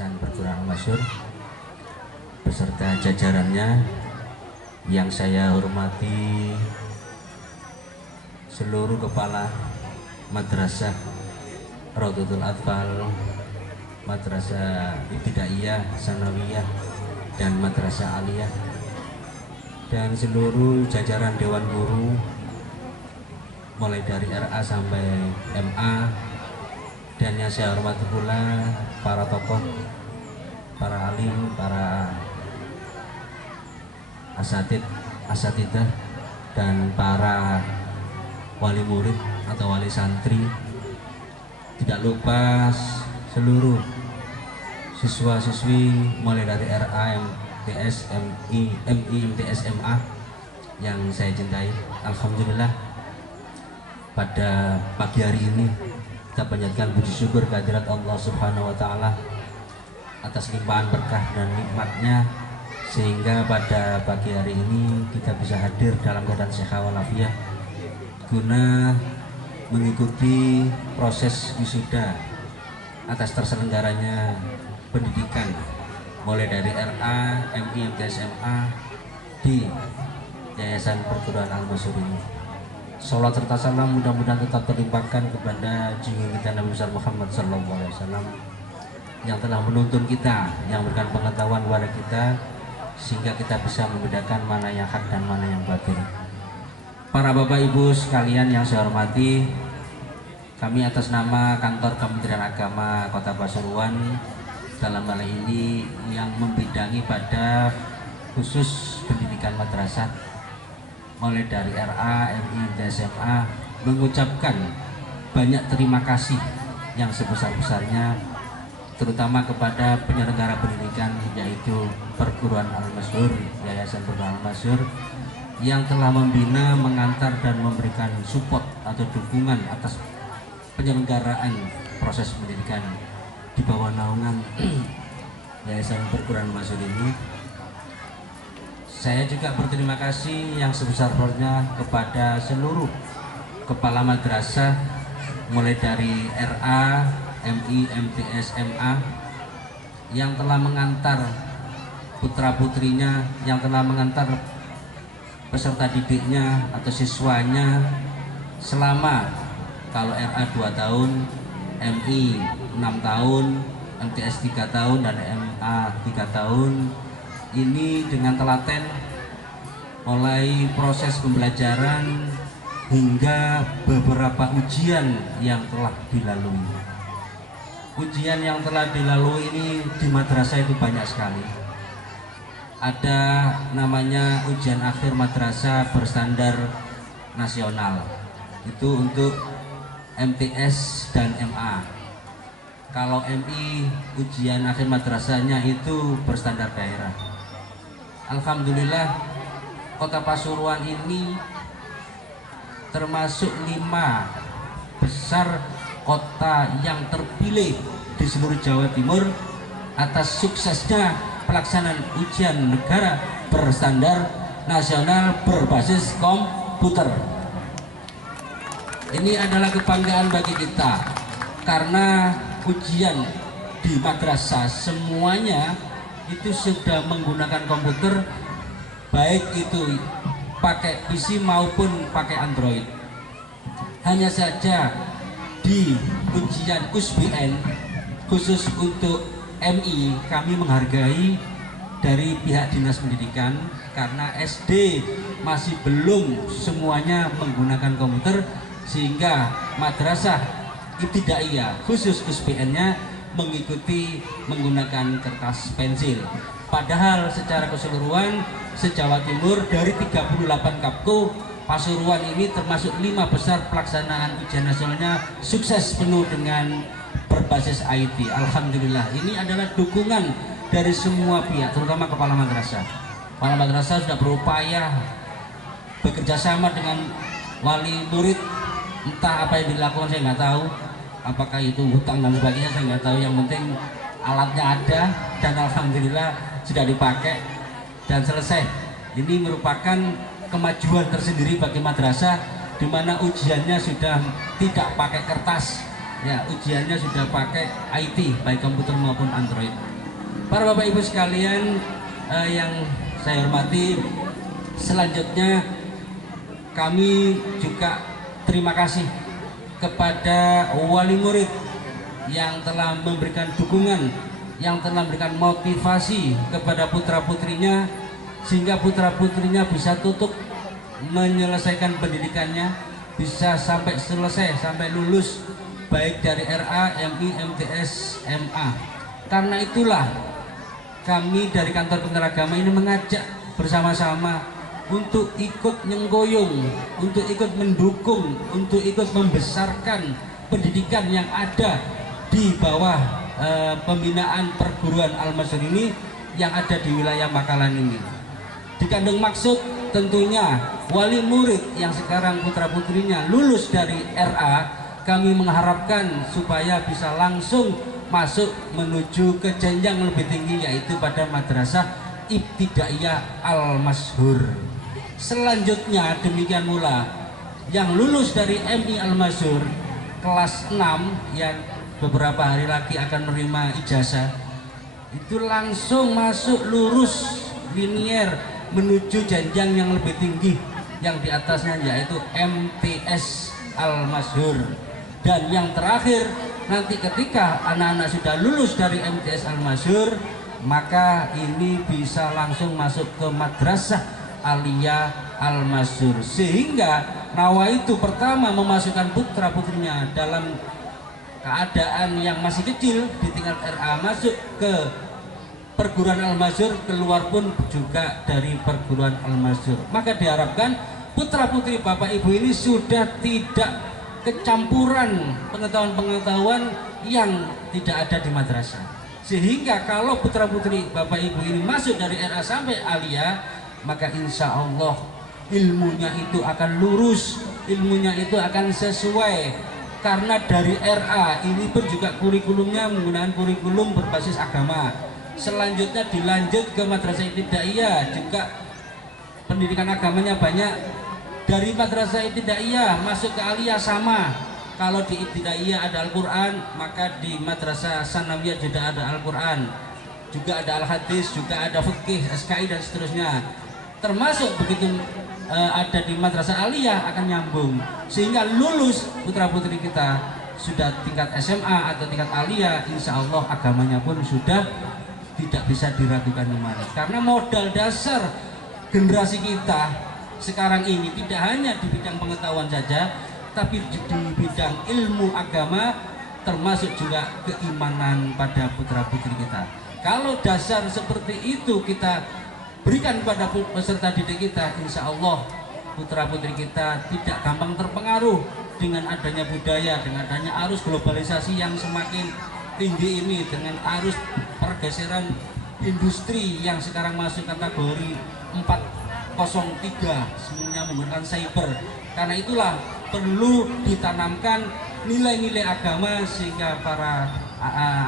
Yayasan Perguruan Al-Masyhur beserta jajarannya yang saya hormati, seluruh kepala Madrasah Raudhatul Atfal, Madrasah Ibtidaiyah, Sanawiyah, dan Madrasah Aliyah, dan seluruh jajaran Dewan Guru mulai dari RA sampai MA, dan yang saya hormati pula para tokoh, para alim, para asatidah, dan para wali murid atau wali santri. Tidak lupa seluruh siswa-siswi mulai dari RA, MTS, MI, MTS, MA yang saya cintai. Alhamdulillah, pada pagi hari ini kita panjatkan puji syukur kehadirat Allah Subhanahu wa Ta'ala atas limpahan berkah dan nikmatnya, sehingga pada pagi hari ini kita bisa hadir dalam keadaan sehat walafiat guna mengikuti proses wisuda atas terselenggaranya pendidikan mulai dari RA, MI, MTS, MA di Yayasan Perguruan Al-Masyhur ini. Salat serta salam mudah-mudahan tetap terlimpahkan kepada junjungan kita Nabi besar Muhammad SAW yang telah menuntun kita, yang memberikan pengetahuan kepada kita sehingga kita bisa membedakan mana yang hak dan mana yang batil. Para bapak ibu sekalian yang saya hormati, kami atas nama Kantor Kementerian Agama Kota Pasuruan dalam hal ini yang membidangi pada khusus pendidikan madrasah mulai dari RA, MI, SMA, mengucapkan banyak terima kasih yang sebesar-besarnya terutama kepada penyelenggara pendidikan, yaitu Perguruan Al-Masyhur, Yayasan Perguruan Al-Masyhur, yang telah membina, mengantar, dan memberikan support atau dukungan atas penyelenggaraan proses pendidikan di bawah naungan Yayasan Perguruan Al-Masyhur ini. Saya juga berterima kasih yang sebesar-besarnya kepada seluruh kepala madrasah mulai dari RA, MI, MTS, MA yang telah mengantar putra-putrinya, yang telah mengantar peserta didiknya atau siswanya selama, kalau RA 2 tahun, MI 6 tahun, MTS 3 tahun, dan MA 3 tahun. Ini dengan telaten mulai proses pembelajaran hingga beberapa ujian yang telah dilalui. Ujian yang telah dilalui ini di madrasah itu banyak sekali. Ada namanya ujian akhir madrasah berstandar nasional, itu untuk MTS dan MA. Kalau MI ujian akhir madrasahnya itu berstandar daerah. Alhamdulillah, Kota Pasuruan ini termasuk 5 besar kota yang terpilih di seluruh Jawa Timur atas suksesnya pelaksanaan ujian negara berstandar nasional berbasis komputer. Ini adalah kebanggaan bagi kita karena ujian di madrasah semuanya itu sudah menggunakan komputer, baik itu pakai PC maupun pakai Android. Hanya saja di ujian USBN khusus untuk MI kami menghargai dari pihak Dinas Pendidikan karena SD masih belum semuanya menggunakan komputer, sehingga madrasah ibtidaiyah khusus USBN-nya mengikuti menggunakan kertas pensil. Padahal secara keseluruhan se-Jawa Timur dari 38 Kapko, Pasuruan ini termasuk 5 besar pelaksanaan ujian nasionalnya sukses penuh dengan berbasis IT. Alhamdulillah, ini adalah dukungan dari semua pihak, terutama kepala madrasah. Kepala madrasah sudah berupaya bekerja sama dengan wali murid, entah apa yang dilakukan saya nggak tahu, apakah itu hutang dan sebagainya saya nggak tahu. Yang penting alatnya ada dan alhamdulillah sudah dipakai dan selesai. Ini merupakan kemajuan tersendiri bagi madrasah, di mana ujiannya sudah tidak pakai kertas Ya, ujiannya sudah pakai IT, baik komputer maupun Android. Para Bapak Ibu sekalian yang saya hormati, selanjutnya kami juga terima kasih kepada wali murid yang telah memberikan dukungan, yang telah memberikan motivasi kepada putra-putrinya sehingga putra-putrinya bisa tutup menyelesaikan pendidikannya, bisa sampai selesai, sampai lulus baik dari RA, MI, MTS, MA. Karena itulah kami dari kantor Kementerian Agama ini mengajak bersama-sama untuk ikut nyenggoyong, untuk ikut mendukung, untuk ikut membesarkan pendidikan yang ada di bawah pembinaan perguruan Al-Masyhur ini yang ada di wilayah Bakalan ini. Dikandung maksud tentunya wali murid yang sekarang putra-putrinya lulus dari RA, kami mengharapkan supaya bisa langsung masuk menuju ke jenjang lebih tinggi, yaitu pada madrasah Ibtidaiyah Al-Masyhur. Selanjutnya demikian pula yang lulus dari MI Al-Masyhur kelas 6 yang beberapa hari lagi akan menerima ijazah, itu langsung masuk lurus linier menuju jenjang yang lebih tinggi yang di atasnya, yaitu MTS Al-Masyhur. Dan yang terakhir, nanti ketika anak-anak sudah lulus dari MTS Al-Masyhur, maka ini bisa langsung masuk ke Madrasah Aliyah Al-Masyhur. Sehingga Nawaitu pertama memasukkan putra-putrinya dalam keadaan yang masih kecil di tingkat RA masuk ke perguruan Al-Masyhur, keluar pun juga dari perguruan Al-Masyhur. Maka diharapkan putra-putri Bapak Ibu ini sudah tidak kecampuran pengetahuan-pengetahuan yang tidak ada di madrasah. Sehingga kalau putra-putri Bapak Ibu ini masuk dari RA sampai Aliyah, maka insya Allah ilmunya itu akan lurus, ilmunya itu akan sesuai. Karena dari RA ini pun juga kurikulumnya menggunakan kurikulum berbasis agama. Selanjutnya dilanjut ke Madrasah Ibtidaiyah, juga pendidikan agamanya banyak. Dari Madrasah Ibtidaiyah masuk ke Aliyah sama. Kalau di Ibtidaiyah ada Al-Quran, maka di Madrasah Sanawiyah juga ada Al-Quran, juga ada Al-Hadis, juga ada Fikih, SKI dan seterusnya. Termasuk begitu ada di Madrasah Aliyah akan nyambung, sehingga lulus putra-putri kita sudah tingkat SMA atau tingkat Aliyah, insya Allah agamanya pun sudah tidak bisa diragukan kembali. Karena modal dasar generasi kita sekarang ini tidak hanya di bidang pengetahuan saja, tapi di bidang ilmu agama, termasuk juga keimanan pada putra-putri kita. Kalau dasar seperti itu kita berikan kepada peserta didik kita, insya Allah putra-putri kita tidak gampang terpengaruh dengan adanya budaya, dengan adanya arus globalisasi yang semakin tinggi ini, dengan arus pergeseran industri yang sekarang masuk kategori 403, semuanya menggunakan cyber. Karena itulah perlu ditanamkan nilai-nilai agama sehingga para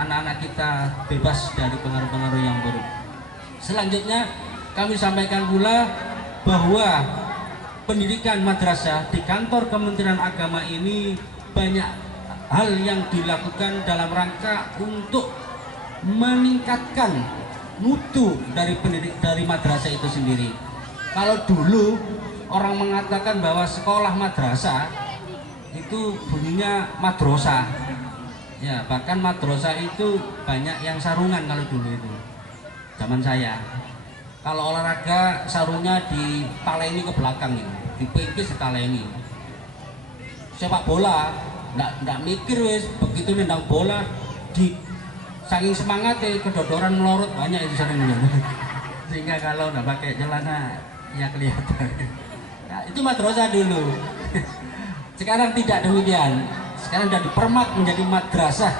anak-anak kita bebas dari pengaruh-pengaruh yang buruk. Selanjutnya kami sampaikan pula bahwa pendidikan madrasah di kantor Kementerian Agama ini banyak hal yang dilakukan dalam rangka untuk meningkatkan mutu dari dari madrasah itu sendiri. Kalau dulu orang mengatakan bahwa sekolah madrasah itu bunyinya madrosa, ya bahkan madrosa itu banyak yang sarungan kalau dulu itu zaman saya. Kalau olahraga sarungnya ditaleni ke belakang ini, dipingkis ditaleni. Sepak bola nggak mikir wes, begitu nendang bola di saking semangatnya kedodoran melorot banyak itu sering sehingga kalau nggak pakai celana ya kelihatan. Nah, itu madrasah dulu. Sekarang tidak demikian. Sekarang sudah dipermak menjadi madrasah,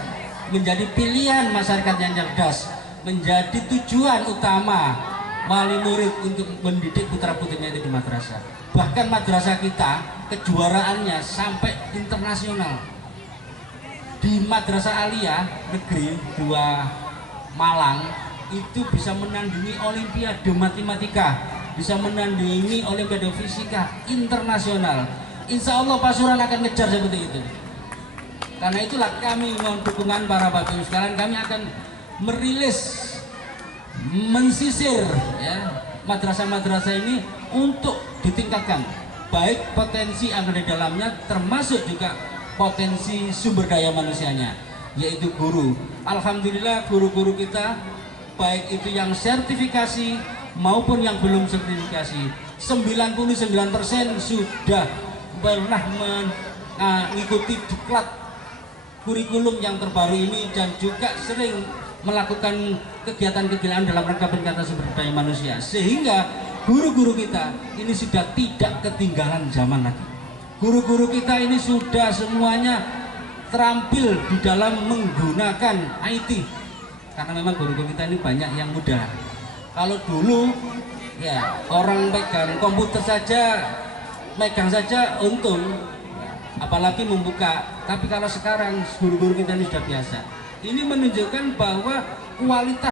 menjadi pilihan masyarakat yang cerdas, menjadi tujuan utama wali murid untuk mendidik putra-putrinya itu di madrasah. Bahkan madrasah kita kejuaraannya sampai internasional. Di Madrasah Aliyah Negeri 2 Malang itu bisa menandingi Olimpiade Matematika, bisa menandingi Olimpiade Fisika internasional. Insya Allah Pasuruan akan ngejar seperti itu. Karena itulah kami mohon dukungan para bapak ibu sekalian, kami akan merilis, mensisir ya madrasah-madrasah ini untuk ditingkatkan, baik potensi yang ada di dalamnya termasuk juga potensi sumber daya manusianya, yaitu guru. Alhamdulillah guru-guru kita baik itu yang sertifikasi maupun yang belum sertifikasi 99% sudah pernah mengikuti diklat kurikulum yang terbaru ini dan juga sering melakukan kegiatan-kegiatan dalam rangka peningkatan sumber daya manusia, sehingga guru-guru kita ini sudah tidak ketinggalan zaman lagi. Guru-guru kita ini sudah semuanya terampil di dalam menggunakan IT, karena memang guru-guru kita ini banyak yang muda. Kalau dulu ya orang megang komputer saja, megang saja untung, apalagi membuka. Tapi kalau sekarang guru-guru kita ini sudah biasa. Ini menunjukkan bahwa kualitas